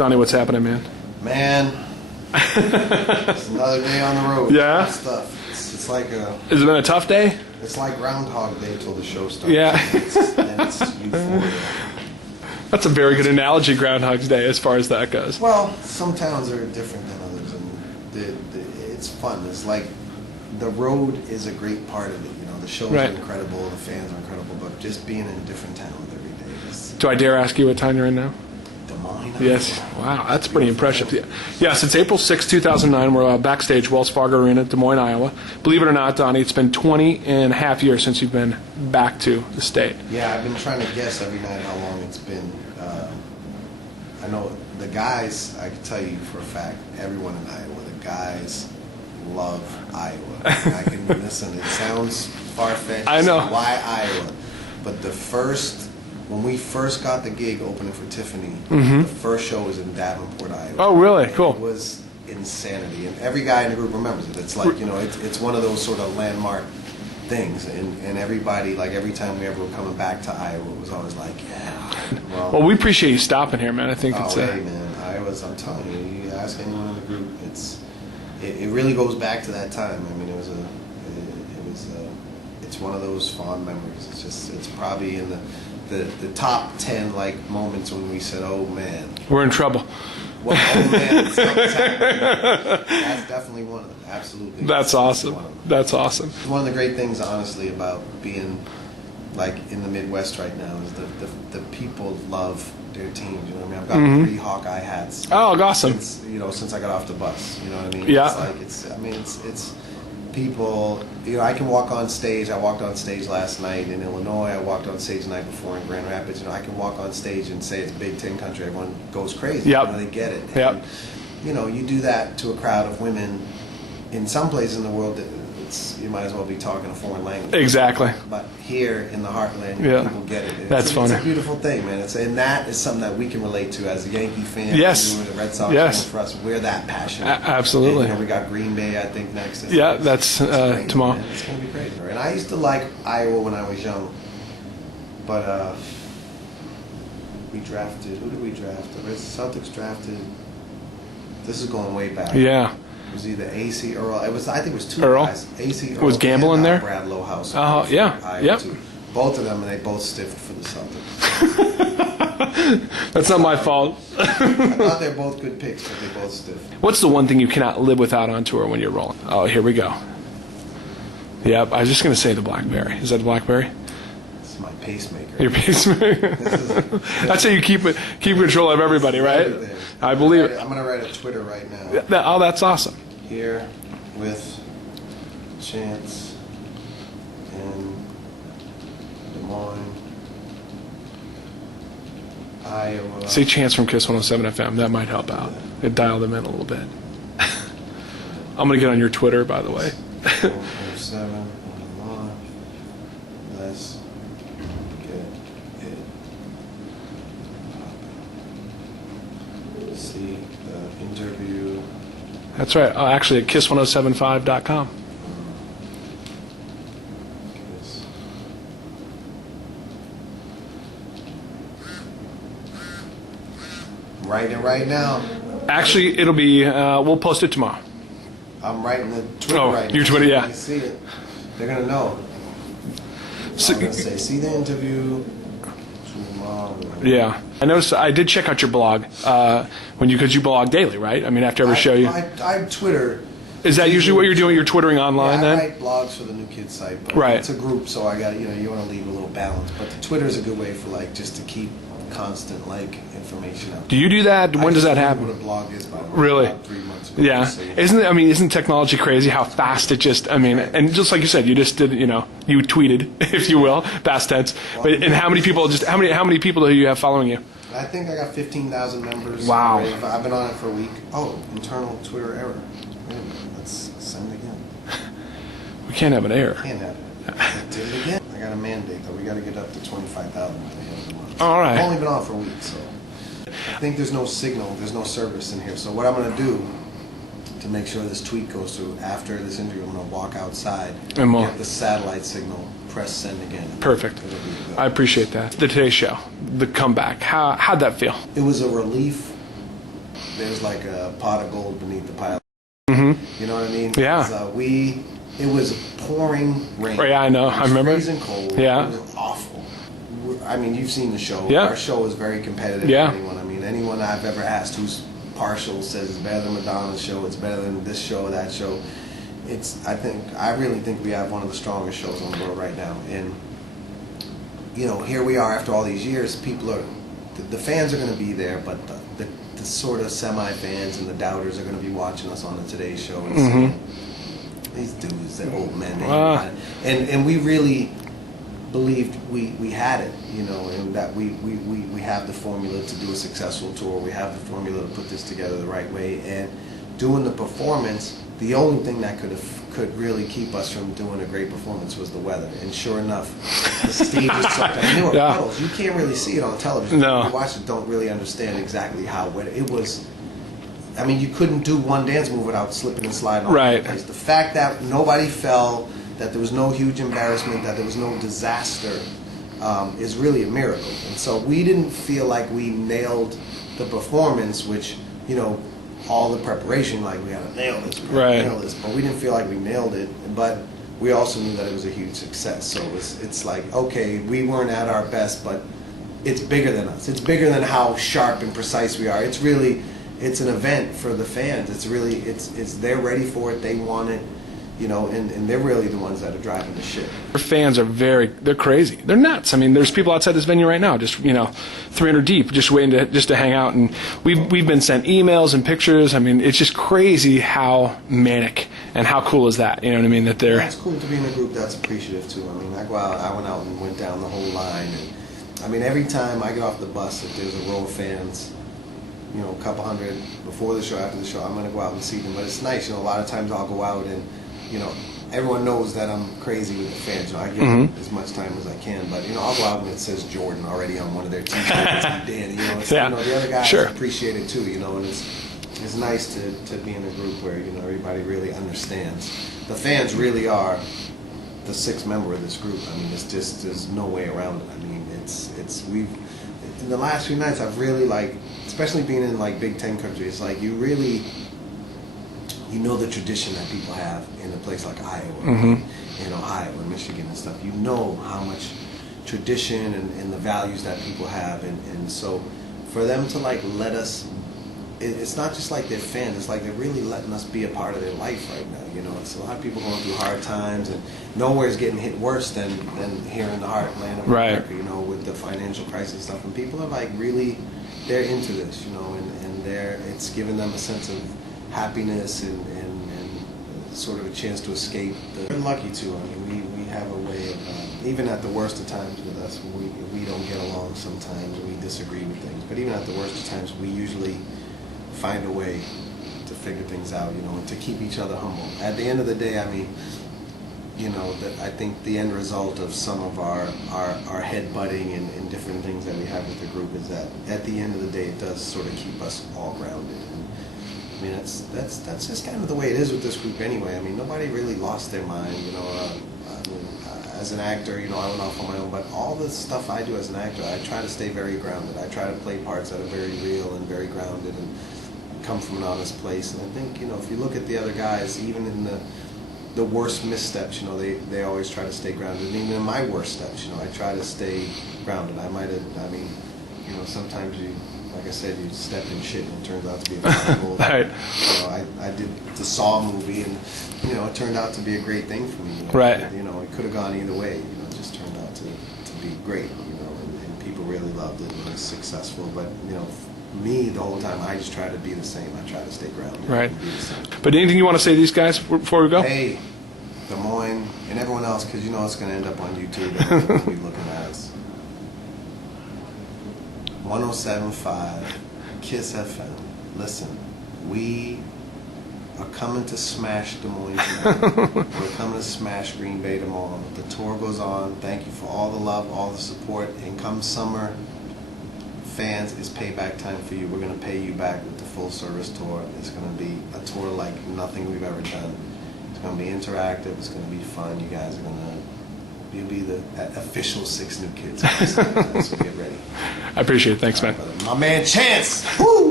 Donnie, what's happening, man? Man, it's another day on the road. Yeah? Stuff. It's like a... Has it been a tough day? It's like Groundhog Day till the show starts. Yeah. And it's euphoria. That's a very good analogy, Groundhog's Day, as far as that goes. Well, some towns are different than others, and it's fun. It's like the road is a great part of it. You know, the shows are incredible, the fans are incredible, but just being in a different town every day is... Do I dare ask you what town you're in now? Des Moines. Yes. Wow, that's pretty impressive. Yes, it's April 6, 2009. We're backstage, Wells Fargo Arena, Des Moines, Iowa. Believe it or not, Donnie, it's been 20 and a half years since you've been back to the state. Yeah, I've been trying to guess every night how long it's been. I know the guys, I can tell you for a fact, everyone in Iowa, the guys love Iowa. I can listen, it sounds far-fetched. I know. Why Iowa? But when we first got the gig opening for Tiffany, the first show was in Davenport, Iowa. Oh, really? Cool. It was insanity. And every guy in the group remembers it. It's like, you know, it's one of those sort of landmark things. And everybody, like every time we ever were coming back to Iowa, it was always like, yeah. Well, we appreciate you stopping here, man. I think it's... hey, man. I'm telling you, you ask anyone in the group, it really goes back to that time. I mean, it's one of those fond memories. It's probably in the top 10 like moments when we said, oh man, we're in trouble. Well, oh man, something's happening. That's definitely one of them. Absolutely. That's awesome. That's awesome. It's one of the great things, honestly, about being like in the Midwest right now is the people love their teams. You know what I mean? I've got 3 Hawkeye hats. Oh, awesome. Since I got off the bus. You know what I mean? Yeah. It's people, you know, I can walk on stage. I walked on stage last night in Illinois. I walked on stage the night before in Grand Rapids. You know, I can walk on stage and say it's Big Ten country. Everyone goes crazy. Yep. You know, they get it. Yep. And, you know, you do that to a crowd of women in some places in the world that you might as well be talking a foreign language. Exactly. But here in the heartland, people get it. That's funny. It's a beautiful thing, man. And that is something that we can relate to as a Yankee fan. Yes. The Red Sox fans. For us, we're that passionate. Absolutely. And, we got Green Bay, I think, next. That's great, tomorrow. Man. It's going to be crazy. And I used to like Iowa when I was young, but we drafted. Who did we draft? The Celtics drafted. This is going way back. Yeah. It was either AC Earl. I think it was 2 Earl? guys. AC Earl. Was Gamble in there? Brad Lohaus. Oh, yeah. Yep. Both of them, and they both stiffed for the Celtics. That's not my fault. I thought they were both good picks, but they both stiffed. What's the one thing you cannot live without on tour when you're rolling? Oh, here we go. Yep, I was just going to say the BlackBerry. Is that the BlackBerry? It's my pacemaker. Your pacemaker. That's how you keep control of everybody, right? Everything. I believe it. I'm going to write a Twitter right now. Oh, that's awesome. Here with Chance in Des Moines, Iowa. Say Chance from Kiss 107 FM. That might help out. It dialed them in a little bit. I'm going to get on your Twitter, by the way. 107 online. Let's get it popping. See the interview. That's right. Actually, at kiss1075.com. Writing it right now. Actually, it'll be, we'll post it tomorrow. I'm writing the Twitter right now. Your Twitter, yeah. They see it. They're going to know. So, I'm going to say, see the interview tomorrow. Yeah. I noticed, I did check out your blog, because you blog daily, right? I mean, after every show you... I Twitter. Is that usually what you're doing? You're Twittering online then? I write blogs for the New Kids site, but right. It's a group, so I got, you want to leave a little balance. But the Twitter is a good way for just to keep constant information out. Do you do that? When does that happen? What a blog is, by the way. Really? About 3 months ago. Yeah. Isn't technology crazy how fast it just, and just like you said, you just did, you tweeted, if you will, past tense. But how many people how many people do you have following you? I think I got 15,000 members. Wow. I've been on it for a week. Oh, internal Twitter error. Let's send it again. We can't have an error. Can't have it. I did it again. I got a mandate that we got to get up to 25,000 by the end of the month. All right. I've only been on for a week, so I think there's no signal, there's no service in here. So what I'm going to do to make sure this tweet goes through after this interview, I'm going to walk outside and get the satellite signal, press send again. Perfect. I appreciate that. The Today Show, the comeback. How'd that feel? It was a relief there's like a pot of gold beneath the pile. You know what I mean? Yeah. It was pouring rain. Oh, yeah, I know. It was I remember. Freezing cold. Yeah. It was awful. I mean, you've seen the show. Yeah. Our show is very competitive. Yeah. For anyone. I mean, anyone I've ever asked who's partial says it's better than Madonna's show. It's better than this show or that show. I really think we have one of the strongest shows on the world right now. And you know, here we are after all these years. The fans are going to be there, but the sort of semi-fans and the doubters are going to be watching us on the Today Show and saying, these dudes, they're old men. And we really believed we had it, you know, and that we have the formula to do a successful tour. We have the formula to put this together the right way. And doing the performance, the only thing that could really keep us from doing a great performance was the weather. And sure enough, the stages sucked. And there were puddles. You can't really see it on television. No. People who watch it don't really understand exactly how wet it was. I mean, you couldn't do one dance move without slipping and sliding all over the place. The fact that nobody fell, that there was no huge embarrassment, that there was no disaster, is really a miracle. And so we didn't feel like we nailed the performance, which, you know, all the preparation, like we had to nail this, nail this, but we didn't feel like we nailed it. But we also knew that it was a huge success. So it's like, okay, we weren't at our best, but it's bigger than us. It's bigger than how sharp and precise we are. It's an event for the fans. They're ready for it. They want it. You know, and they're really the ones that are driving the ship. Our fans are they're crazy. They're nuts. I mean, there's people outside this venue right now, just, you know, 300 deep, just waiting to hang out. And we've been sent emails and pictures. I mean, it's just crazy how manic and how cool is that? You know what I mean? That they're. Yeah, it's cool to be in a group that's appreciative too. I mean, I went out and went down the whole line. And I mean, every time I get off the bus, if there's a row of fans, you know, a couple hundred before the show, after the show, I'm going to go out and see them. But it's nice, you know. A lot of times I'll go out and, you know, everyone knows that I'm crazy with the fans. You know, I give them as much time as I can. But, you know, I'll go out and it says Jordan already on one of their t-shirts and Danny. You know, you know, the other guys appreciate it too, you know. And it's nice to be in a group where, you know, everybody really understands. The fans really are the sixth member of this group. I mean, there's no way around it. I mean, in the last few nights, I've really, like, especially being in, like, Big Ten countries, like, you know the tradition that people have in a place like Iowa, in Ohio and Michigan and stuff. You know how much tradition and the values that people have. And so for them to, like, let us, it's not just like they're fans, it's like they're really letting us be a part of their life right now. You know, it's a lot of people going through hard times, and nowhere's getting hit worse than here in the heartland of America, you know, with the financial crisis and stuff. And people are, like, really, they're into this, you know, and it's giving them a sense of happiness and sort of a chance to escape. We're lucky too. I mean, we have a way of, even at the worst of times with us, we don't get along sometimes, we disagree with things, but even at the worst of times, we usually find a way to figure things out, you know, and to keep each other humble. At the end of the day, I mean, you know, I think the end result of some of our head-butting and different things that we have with the group is that at the end of the day, it does sort of keep us all grounded. And, I mean, that's just kind of the way it is with this group anyway. I mean, nobody really lost their mind, you know. I mean, as an actor, you know, I went off on my own, but all the stuff I do as an actor, I try to stay very grounded. I try to play parts that are very real and very grounded and come from an honest place. And I think, you know, if you look at the other guys, even in the worst missteps, you know, they always try to stay grounded. And even in my worst steps, you know, I try to stay grounded. I mean, you know, sometimes like I said, you step in shit and it turns out to be a valuable. Right. You know, I did the Saw movie, and, you know, it turned out to be a great thing for me. You know? Right. You know, it could have gone either way. You know, it just turned out to be great. You know, and people really loved it and it was successful. But, you know, me, the whole time, I just try to be the same. I try to stay grounded. Right. And be the same. But anything you want to say to these guys before we go? Hey, Des Moines and everyone else, because you know it's going to end up on YouTube. And we'll be looking at us. 107.5 KISS FM. Listen, we are coming to smash Des Moines tonight. We're coming to smash Green Bay tomorrow. The tour goes on. Thank you for all the love, all the support. And come summer, fans, it's payback time for you. We're going to pay you back with the full service tour. It's going to be a tour like nothing we've ever done. It's going to be interactive. It's going to be fun. You guys are going to... You'll be the official 6 New Kids. So get ready. I appreciate it. Thanks, man. My man Chance. Woo!